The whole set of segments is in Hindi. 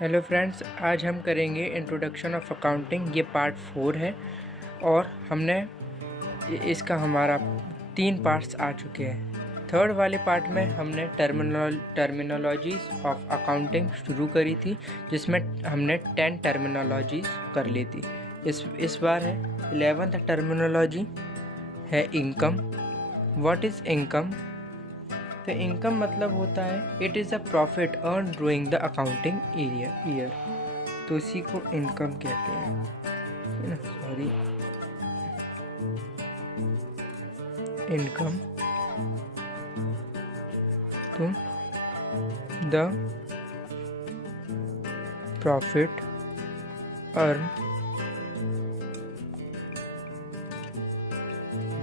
हेलो फ्रेंड्स, आज हम करेंगे इंट्रोडक्शन ऑफ अकाउंटिंग। ये पार्ट 4 है और हमने इसका हमारा 3 पार्ट्स आ चुके हैं। थर्ड वाले पार्ट में हमने टर्मिनोलॉजीज ऑफ अकाउंटिंग शुरू करी थी, जिसमें हमने 10 टर्मिनोलॉजीज कर ली थी। इस बार है 11th टर्मिनोलॉजी है इनकम। What is income? तो इनकम मतलब होता है it is a profit earn during the accounting year. तो इसी को इनकम कहते हैं, है ना। सॉरी, इनकम तो the profit earn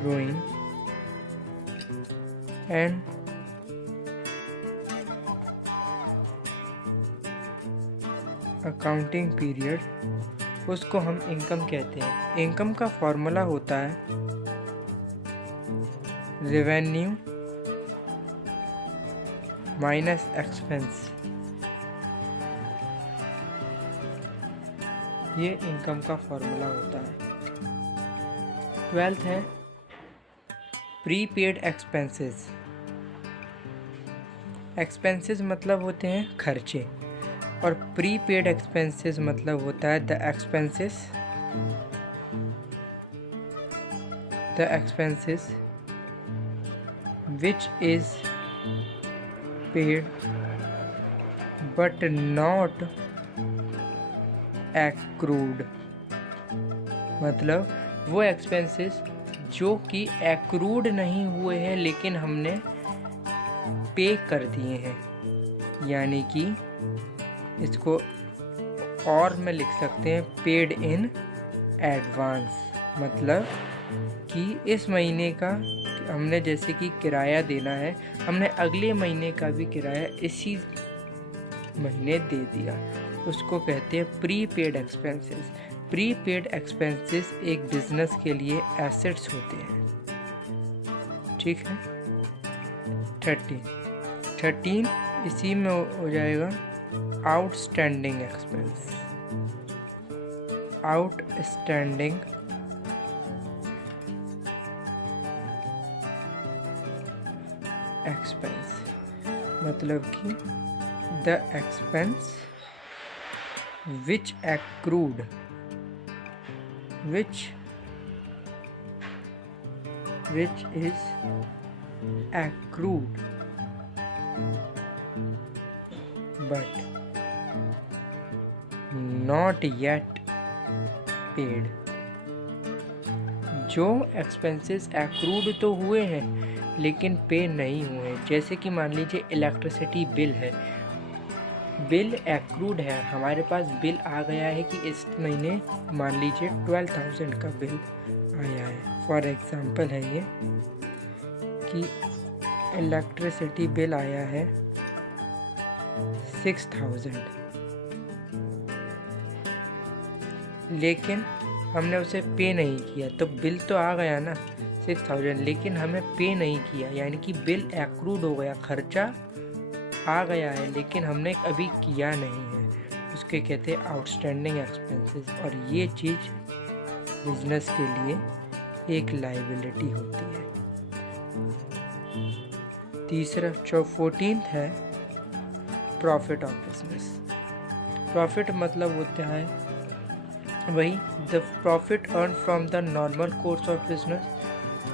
during and accounting period, उसको हम इनकम कहते हैं। इनकम का फॉर्मूला होता है रेवेन्यू माइनस एक्सपेंस। ये इनकम का फॉर्मूला होता है। 12th है प्रीपेड एक्सपेंसेस। एक्सपेंसेस मतलब होते हैं खर्चे, और प्रीपेड एक्सपेंसेस मतलब होता है the expenses which is paid but not accrued. मतलब वो एक्सपेंसेस जो कि एक्रूड नहीं हुए हैं लेकिन हमने पे कर दिए हैं, यानी कि इसको और में लिख सकते हैं पेड इन एडवांस। मतलब कि इस महीने का हमने जैसे कि किराया देना है, हमने अगले महीने का भी किराया इसी महीने दे दिया, उसको कहते हैं प्रीपेड एक्सपेंसेस। प्रीपेड एक्सपेंसेस एक बिजनेस के लिए एसेट्स होते हैं, ठीक है। 13 इसी में हो जाएगा आउटस्टैंडिंग एक्सपेंस। आउटस्टैंडिंग एक्सपेंस मतलब कि the expense which accrued, which is accrued but not yet paid। जो एक्सपेंसेस एक्रूड तो हुए हैं लेकिन पे नहीं हुए, जैसे कि मान लीजिए इलेक्ट्रिसिटी बिल है, बिल एक्रूड है, हमारे पास बिल आ गया है कि इस महीने मान लीजिए 12,000 का बिल आया है। फॉर एग्जांपल है ये कि इलेक्ट्रिसिटी बिल आया है 6,000, लेकिन हमने उसे पे नहीं किया, तो बिल तो आ गया ना 6,000, लेकिन हमें पे नहीं किया, यानी कि बिल एक्रूड हो गया, खर्चा आ गया है लेकिन हमने अभी किया नहीं है, उसके कहते हैं आउटस्टैंडिंग एक्सपेंसेस। और ये चीज़ बिजनेस के लिए एक लायबिलिटी होती है। तीसरा 14th है प्रॉफिट ऑफ बिजनेस। प्रॉफिट मतलब होता है वही the profit earn from the normal course of business,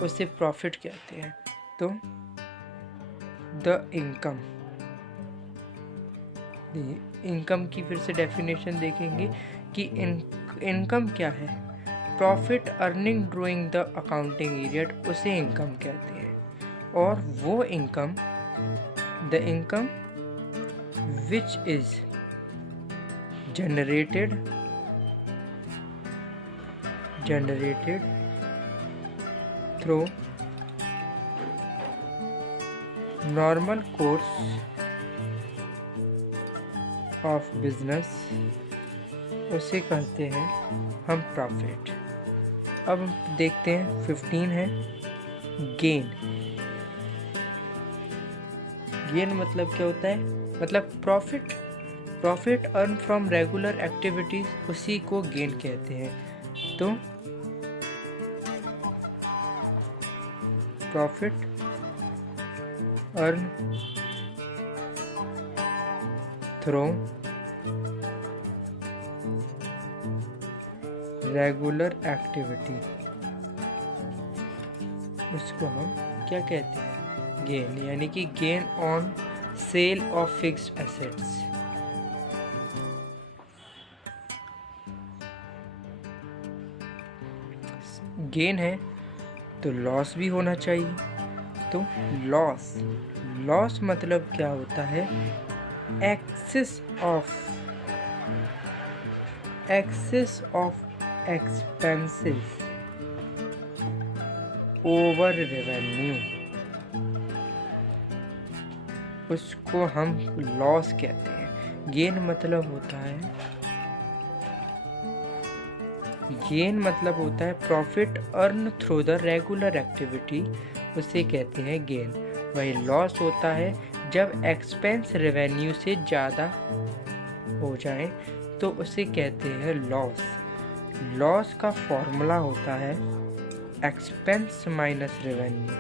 उसे प्रॉफिट कहते हैं। तो द इनकम की फिर से डेफिनेशन देखेंगे कि इनकम क्या है। Profit earning during the accounting period, उसे इनकम कहते हैं। और वो income the income which is generated through normal course of business, उसे कहते हैं हम प्रॉफिट। अब देखते हैं 15 है गेन। गेन मतलब क्या होता है? मतलब profit profit earn from regular activities उसी को गेन कहते हैं। तो profit earn through regular activity, उसको हम क्या कहते हैं? गेन, यानी कि gain on sale of fixed assets. Gain है तो लॉस भी होना चाहिए। तो लॉस मतलब क्या होता है? Excess of expenses over revenue, उसको हम लॉस कहते हैं। गेन मतलब होता है profit earn through the regular activity, उसे कहते हैं गेन। वही लॉस होता है जब एक्सपेंस रेवेन्यू से ज़्यादा हो जाए तो उसे कहते हैं लॉस। लॉस का फॉर्मूला होता है expense minus revenue,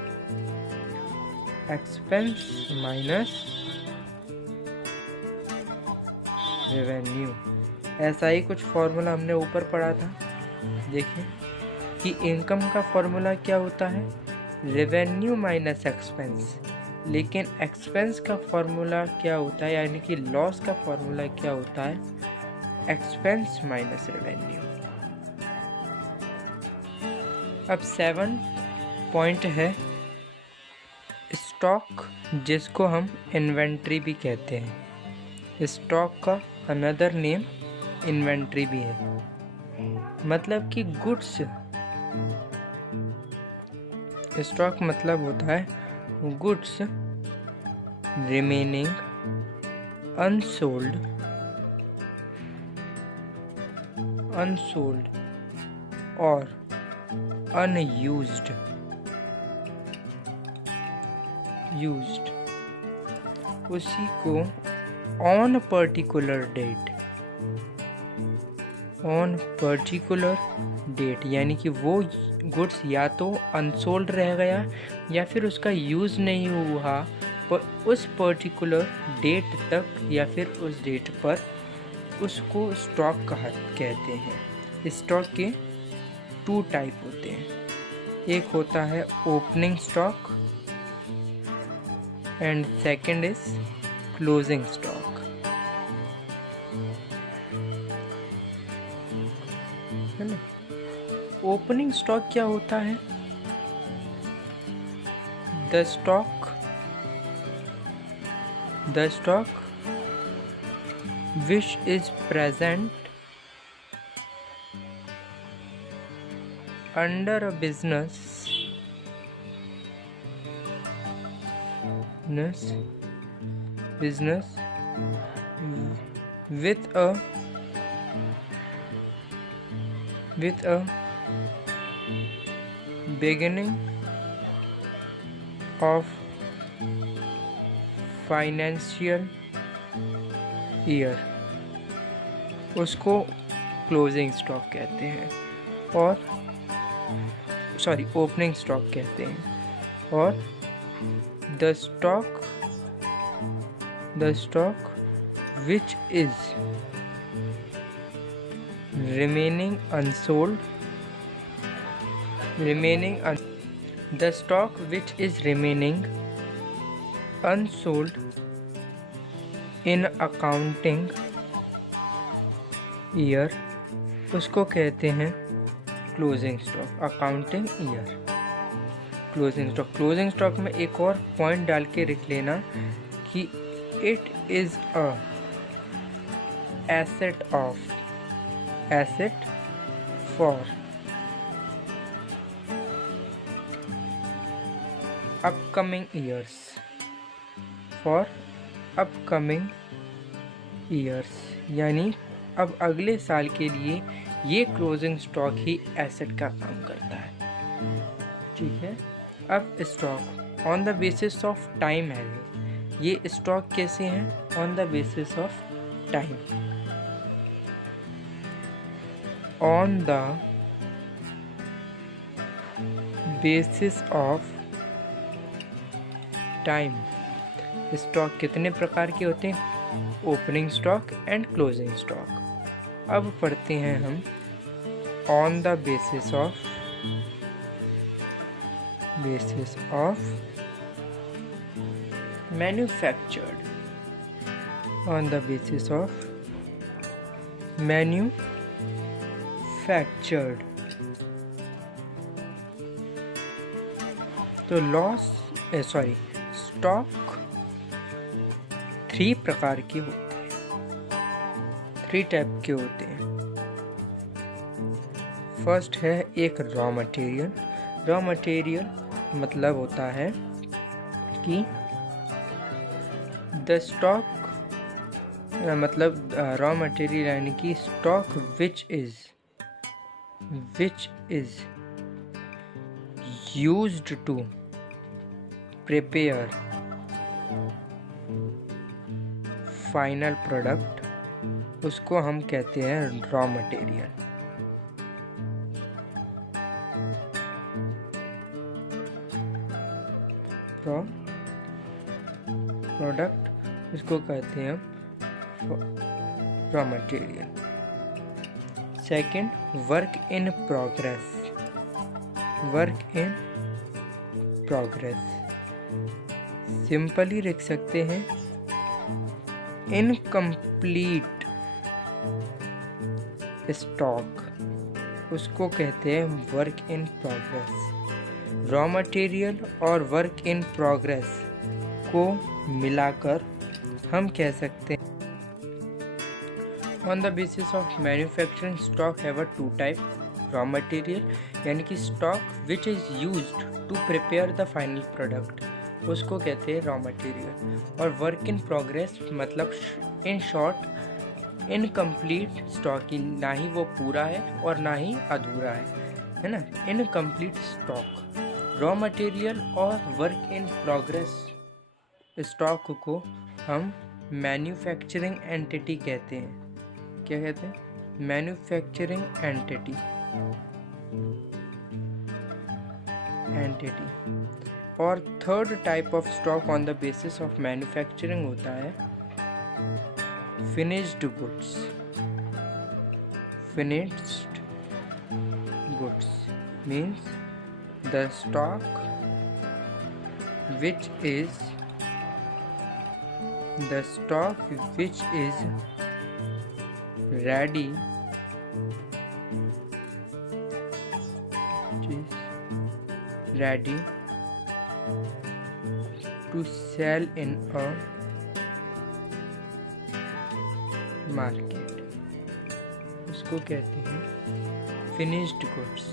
expense minus revenue. ऐसा ही कुछ फॉर्मूला हमने ऊपर पढ़ा था। देखिए कि इनकम का फॉर्मूला क्या होता है? Revenue minus expense. लेकिन एक्सपेंस का फॉर्मूला क्या होता है, यानी कि लॉस का फॉर्मूला क्या होता है? Expense minus revenue. अब 7 पॉइंट है स्टॉक, जिसको हम इन्वेंट्री भी कहते हैं। स्टॉक का अनदर नेम इन्वेंट्री भी है। मतलब कि गुड्स, स्टॉक मतलब होता है गुड्स रिमेनिंग अनसोल्ड और अनयूज्ड उसी को ऑन पर्टिकुलर डेट, यानी कि वो गुड्स या तो अनसोल्ड रह गया या फिर उसका यूज़ नहीं हुआ, पर उस पर्टिकुलर डेट तक या फिर उस डेट पर उसको स्टॉक कहते हैं। स्टॉक के 2 टाइप होते हैं। एक होता है opening stock and second is closing stock. है ना? ओपनिंग स्टॉक क्या होता है? The stock which is present under a business with a beginning of financial year, उसको क्लोजिंग स्टॉक कहते हैं, और ओपनिंग स्टॉक कहते हैं। और the stock which is remaining unsold the stock which is remaining unsold in accounting year, उसको कहते हैं closing stock. Accounting year closing stock में एक और पॉइंट डाल के लिख लेना कि it is a asset for upcoming years, यानी अब अगले साल के लिए ये क्लोजिंग स्टॉक ही एसेट का काम करता है। ठीक है। अब stock on the basis of time है। ये स्टॉक कैसे हैं? On the basis of time. On the basis of time. Stock कितने प्रकार के होते हैं? Opening stock and closing stock. अब पढ़ते हैं हम on the basis of manufactured. On the basis of manufactured. तो स्टॉक 3 प्रकार के होते हैं, 3 टाइप के होते हैं। फर्स्ट है एक रॉ मटेरियल। रॉ मटेरियल मतलब होता है कि द स्टॉक मतलब रॉ मटेरियल यानी कि stock which is used to prepare final product, उसको हम कहते हैं रॉ मटेरियल। प्रोडक्ट उसको कहते हैं raw material. Second, work in progress. Work in progress simply लिख सकते हैं इनकम्प्लीट स्टॉक, उसको कहते हैं work in progress. Raw material और वर्क इन प्रोग्रेस को मिलाकर हम कह सकते हैं on the basis of manufacturing stock have a 2 type. Raw material यानी कि stock which is used to prepare the final product, उसको कहते हैं रॉ मटेरियल। और वर्क इन प्रोग्रेस मतलब इन शॉर्ट इनकम्प्लीट स्टॉक, ना ही वो पूरा है और ना ही अधूरा है ना, इनकम्प्लीट स्टॉक। रॉ मटेरियल और वर्क इन प्रोग्रेस स्टॉक को हम मैन्युफैक्चरिंग एंटिटी कहते हैं। क्या कहते हैं? Manufacturing entity. और third type of stock on the basis of manufacturing होता है finished goods. Finished goods means the stock which is ready to sell in a market, उसको कहते हैं फिनिश्ड गुड्स।